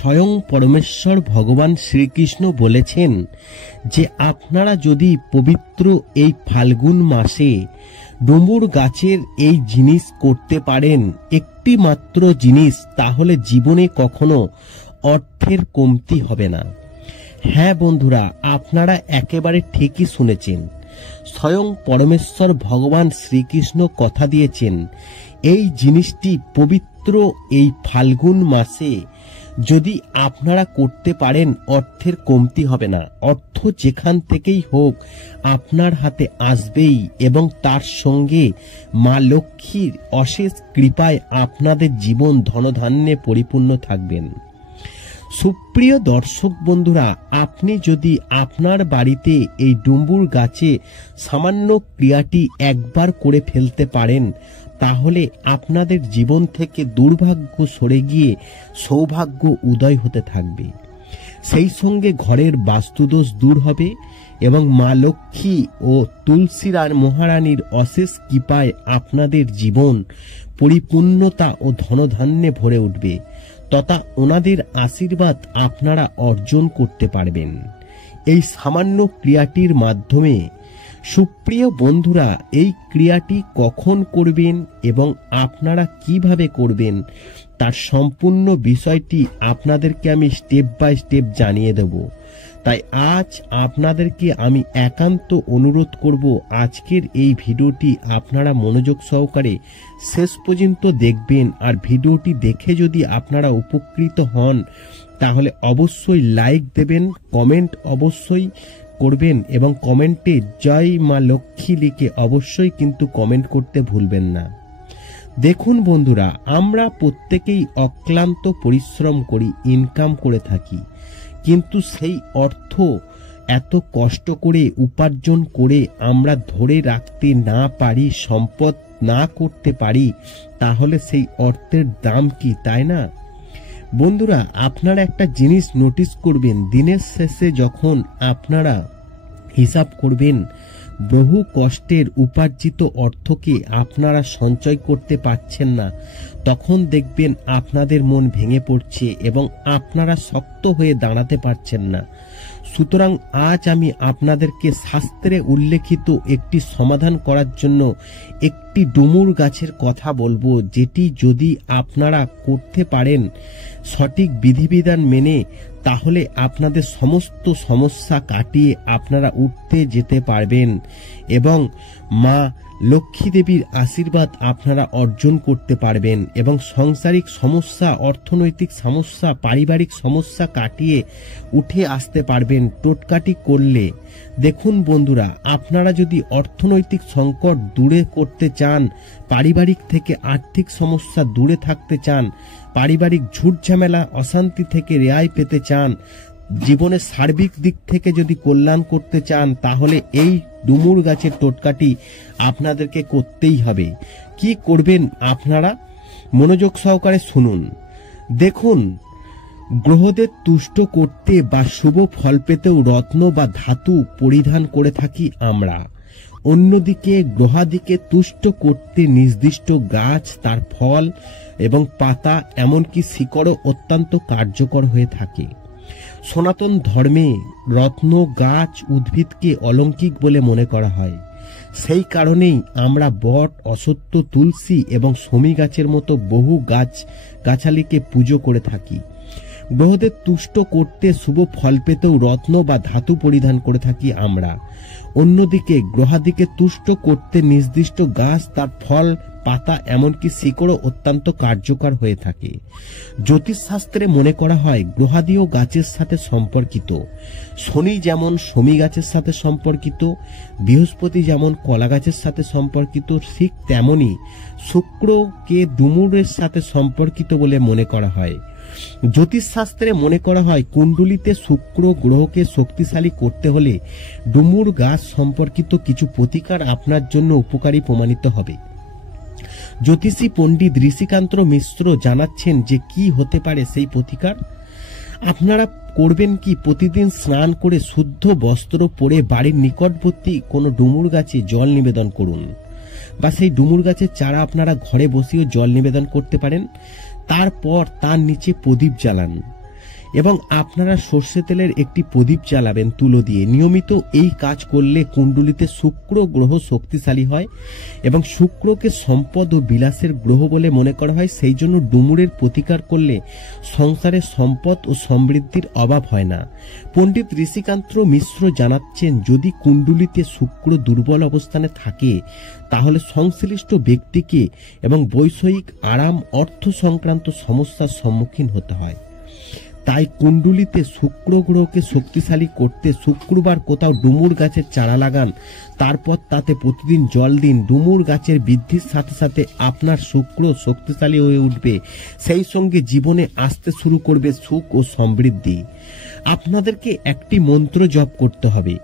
স্বয়ং পরমেশ্বর ভগবান শ্রীকৃষ্ণ বলেছেন যে আপনারা যদি পবিত্র এই ফাল্গুন মাসে ডুমুর গাছের এই জিনিস করতে পারেন, একটি মাত্র জিনিস, তাহলে জীবনে কখনো অর্থের কমতি হবে না। হ্যাঁ বন্ধুরা, আপনারা একেবারে ঠিকই শুনেছেন। স্বয়ং পরমেশ্বর ভগবান শ্রীকৃষ্ণ কথা দিয়েছেন এই জিনিসটি পবিত্র এই ফাল্গুন মাসে যদি আপনারা করতে পারেন অর্থের কমতি হবে না। অর্থ যেখান থেকেই হোক আপনার হাতে আসবেই এবং তার সঙ্গে মা লক্ষ্মীর অশেষ কৃপায় আপনাদের জীবন ধনধান্যে পরিপূর্ণ থাকবেন। সুপ্রিয় দর্শক বন্ধুরা, আপনি যদি আপনার বাড়িতে এই ডুমুর গাছে সামান্য ক্রিয়াটি একবার করে ফেলতে পারেন, তাহলে আপনাদের জীবন থেকে দুর্ভাগ্য সরে গিয়ে সৌভাগ্য উদয় হতে থাকবে। সেই সঙ্গে ঘরের বাস্তুদোষ দূর হবে এবং মা লক্ষ্মী ও তুলসীরার মহারানীর অশেষ কৃপায় আপনাদের জীবন পরিপূর্ণতা ও ধনধান্যে ভরে উঠবে, তথা ওনাদের আশীর্বাদ আপনারা অর্জন করতে পারবেন এই সামান্য ক্রিয়াটির মাধ্যমে। সুপ্রিয় বন্ধুরা, এই ক্রিয়াটি কখন করবেন এবং আপনারা কিভাবে করবেন তার সম্পূর্ণ বিষয়টি আপনাদেরকে আমি স্টেপ বাই স্টেপ জানিয়ে দেব। তাই আজ আপনাদেরকে আমি একান্ত অনুরোধ করব, আজকের এই ভিডিওটি আপনারা মনোযোগ সহকারে শেষ পর্যন্ত দেখবেন। আর ভিডিওটি দেখে যদি আপনারা উপকৃত হন তাহলে অবশ্যই লাইক দেবেন, কমেন্ট অবশ্যই করবেন এবং কমেন্টে জয় মা লক্ষ্মী লিখে অবশ্যই কিন্তু কমেন্ট করতে ভুলবেন না। দেখুন বন্ধুরা, আমরা প্রত্যেকেই অক্লান্ত পরিশ্রম করি, ইনকাম করে থাকি, কিন্তু সেই অর্থ এত কষ্ট করে উপার্জন করে আমরা ধরে রাখতে না পারি, সম্পদ না করতে পারি, তাহলে সেই অর্থের দাম কি, তাই না? বন্ধুরা, আপনারা একটা জিনিস নোটিস করবেন, দিনের শেষে যখন আপনারা হিসাব করবেন বহু কষ্টের উপার্জিত অর্থকে আপনারা সঞ্চয় করতে পারছেন না, তখন দেখবেন আপনাদের মন ভেঙে পড়ছে এবং আপনারা শক্ত হয়ে দাঁড়াতে পারছেন না। সুতরাং আজ আমি আপনাদেরকে শাস্ত্রে উল্লেখিত একটি সমাধান করার জন্য একটি ডুমুর গাছের কথা বলবো, যেটি যদি আপনারা করতে পারেন সঠিক বিধিবিধান মেনে, তাহলে আপনাদের সমস্ত সমস্যা কাটিয়ে আপনারা উঠতে যেতে পারবেন এবং মা লক্ষ্মী দেবীর আশীর্বাদ আপনারা অর্জন করতে পারবেন এবং সাংসারিক সমস্যা, অর্থনৈতিক সমস্যা, পারিবারিক সমস্যা কাটিয়ে উঠে আসতে পারবেন টোটকাটি করলে। দেখুন বন্ধুরা, আপনারা যদি অর্থনৈতিক সংকট দূরে করতে চান, পারিবারিক থেকে আর্থিক সমস্যা দূরে থাকতে চান, পারিবারিক ঝুট ঝামেলা অশান্তি থেকে রেহাই পেতে চান, জীবনের সার্বিক দিক থেকে যদি কল্যাণ করতে চান, তাহলে এই ডুমুর গাছের টোটকাটি আপনাদেরকে করতেই হবে। কি করবেন আপনারা মনোযোগ সহকারে শুনুন। দেখুন, গ্রহদের তুষ্ট করতে বা শুভ ফল পেতেও রত্ন বা ধাতু পরিধান করে থাকি আমরা। অন্যদিকে গ্রহাদিকে তুষ্ট করতে নির্দিষ্ট গাছ, তার ফল এবং পাতা, এমনকি শিকড়ও অত্যন্ত কার্যকর হয়ে থাকে। সনাতন ধর্মে রত্ন, গাছ, উদ্ভিদকে অলৌকিক বলে মনে করা হয়। সেই কারণেই আমরা বট, অশ্বত্থ, তুলসী এবং শমী গাছের মতো বহু গাছালিকে পুজো করে থাকি। গ্রহদের তুষ্ট করতে, শুভ ফল পেতেও রত্ন বা ধাতু পরিধান করে থাকি আমরা। অন্যদিকে গ্রহাদিকে তুষ্ট করতে নির্দিষ্ট গাছ, তার ফল, পাতা, এমনকি শিকড়ও অত্যন্ত কার্যকর হয়ে থাকে। জ্যোতিষশাস্ত্রে মনে করা হয় গ্রহাদিও গাছের সাথে সম্পর্কিত। শনি যেমন শমী গাছের সাথে সম্পর্কিত, বৃহস্পতি যেমন কলা গাছের সাথে সম্পর্কিত, ঠিক তেমনি শুক্রকে ডুমুরের সাথে সম্পর্কিত বলে মনে করা হয়। জ্যোতিষশাস্ত্রে মনে করা হয় কুণ্ডলিতে শুক্র গ্রহকে শক্তিশালী করতে হলে ডুমুর গাছ সম্পর্কিত কিছু প্রতিকার আপনার জন্য উপকারী প্রমাণিত হবে। জ্যোতিষী পণ্ডিত ঋষিকান্ত মিশ্র জানাচ্ছেন যে কি হতে পারে সেই প্রতিকার। আপনারা করবেন কি, প্রতিদিন স্নান করে শুদ্ধ বস্ত্র পরে বাড়ির নিকটবর্তী কোনো ডুমুর গাছে জল নিবেদন করুন, বা সেই ডুমুর গাছের চারা আপনারা ঘরে বসেও জল নিবেদন করতে পারেন। তারপর তার নিচে প্রদীপ জ্বালান এবং আপনারা সর্ষে তেলের একটি প্রদীপ জ্বালাবেন তুলো দিয়ে। নিয়মিত এই কাজ করলে কুণ্ডলিতে শুক্র গ্রহ শক্তিশালী হয় এবং শুক্রকে সম্পদ ও বিলাসের গ্রহ বলে মনে করা হয়। সেই জন্য ডুমুরের প্রতিকার করলে সংসারে সম্পদ ও সমৃদ্ধির অভাব হয় না। পণ্ডিত ঋষিকান্ত মিশ্র জানাচ্ছেন, যদি কুণ্ডলিতে শুক্র দুর্বল অবস্থানে থাকে তাহলে সংশ্লিষ্ট ব্যক্তিকে এবং বৈষয়িক আরাম অর্থ সংক্রান্ত সমস্যার সম্মুখীন হতে হয়। তাই কুণ্ডলিতে শুক্র গ্রহকে শক্তিশালী করতে শুক্রবার কোথাও ডুমুর গাছের চারা লাগান, তারপর তাতে প্রতিদিন জল দিন। ডুমুর গাছের বৃদ্ধির সাথে সাথে আপনার শুক্র শক্তিশালী হয়ে উঠবে, সেই সঙ্গে জীবনে আসতে শুরু করবে সুখ ও সমৃদ্ধি। আপনাদেরকে একটি মন্ত্র জপ করতে হবে।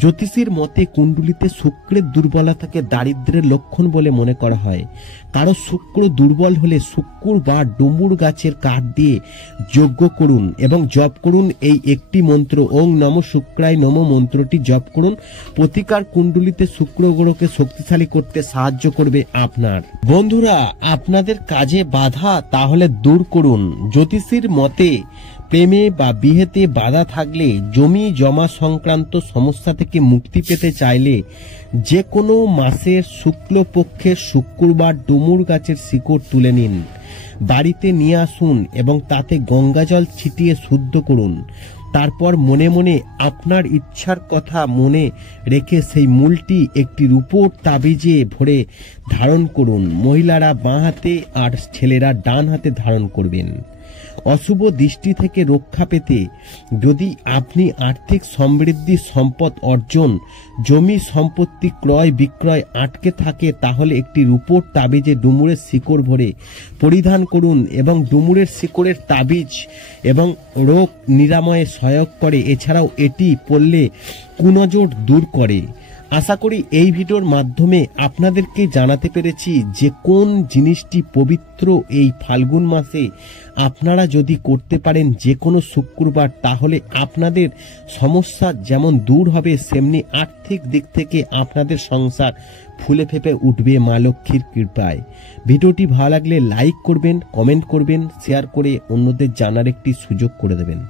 জ্যোতিষীর মতে কুণ্ডলিতে শুক্রের দুর্বলতাকে দারিদ্র্যের লক্ষণ বলে মনে করা হয়। কারো শুক্র দুর্বল হলে শুক্রবার ডুমুর গাছের কাঠ দিয়ে যজ্ঞ করুন এবং জপ করুন এই একটি মন্ত্র, ওং নম শুক্রায় নম মন্ত্রটি জপ করুন। প্রতিকার কুণ্ডলিতে শুক্র গ্রহকে শক্তিশালী করতে সাহায্য করবে আপনার। বন্ধুরা, আপনাদের কাজে বাধা তাহলে দূর করুন। জ্যোতিষীর মতে প্রেমে বা বিয়েতে বাধা থাকলে, জমি জমা সংক্রান্ত সমস্যা থেকে মুক্তি পেতে চাইলে যে কোনো মাসের শুক্লপক্ষের শুক্রবার ডুমুর গাছের শিকড় তুলে নিন, বাড়িতে নিয়ে আসুন এবং তাতে গঙ্গাজল ছিটিয়ে শুদ্ধ করুন। তারপর মনে মনে আপনার ইচ্ছার কথা মনে রেখে সেই মূলটি একটি রূপোর তাবিজে ভরে ধারণ করুন। মহিলারা বাঁ হাতে আর ছেলেরা ডান হাতে ধারণ করবেন। অশুভ দৃষ্টি থেকে রক্ষা পেতে যদি আপনি আর্থিক সমৃদ্ধি, সম্পদ অর্জন, জমি সম্পত্তি ক্রয় বিক্রয় আটকে থাকে তাহলে একটি রূপোর তাবিজে ডুমুরের শিকড় ভরে পরিধান করুন এবং ডুমুরের শিকড়ের তাবিজ এবং রোগ নিরাময়ে সহায়ক করে। এছাড়াও এটি পড়লে কুনজর দূর করে। আশা করি এই ভিডিওর মাধ্যমে আপনাদেরকে জানাতে পেরেছি যে কোন জিনিসটি পবিত্র এই ফাল্গুন মাসে আপনারা যদি করতে পারেন যে কোনো শুক্রবার, তাহলে আপনাদের সমস্যা যেমন দূর হবে সেমনি আর্থিক দিক থেকে আপনাদের সংসার ফুলে ফেপে উঠবে মা লক্ষ্মীর কৃপায়। ভিডিওটি ভালো লাগলে লাইক করবেন, কমেন্ট করবেন, শেয়ার করে অন্যদের জানার একটি সুযোগ করে দেবেন।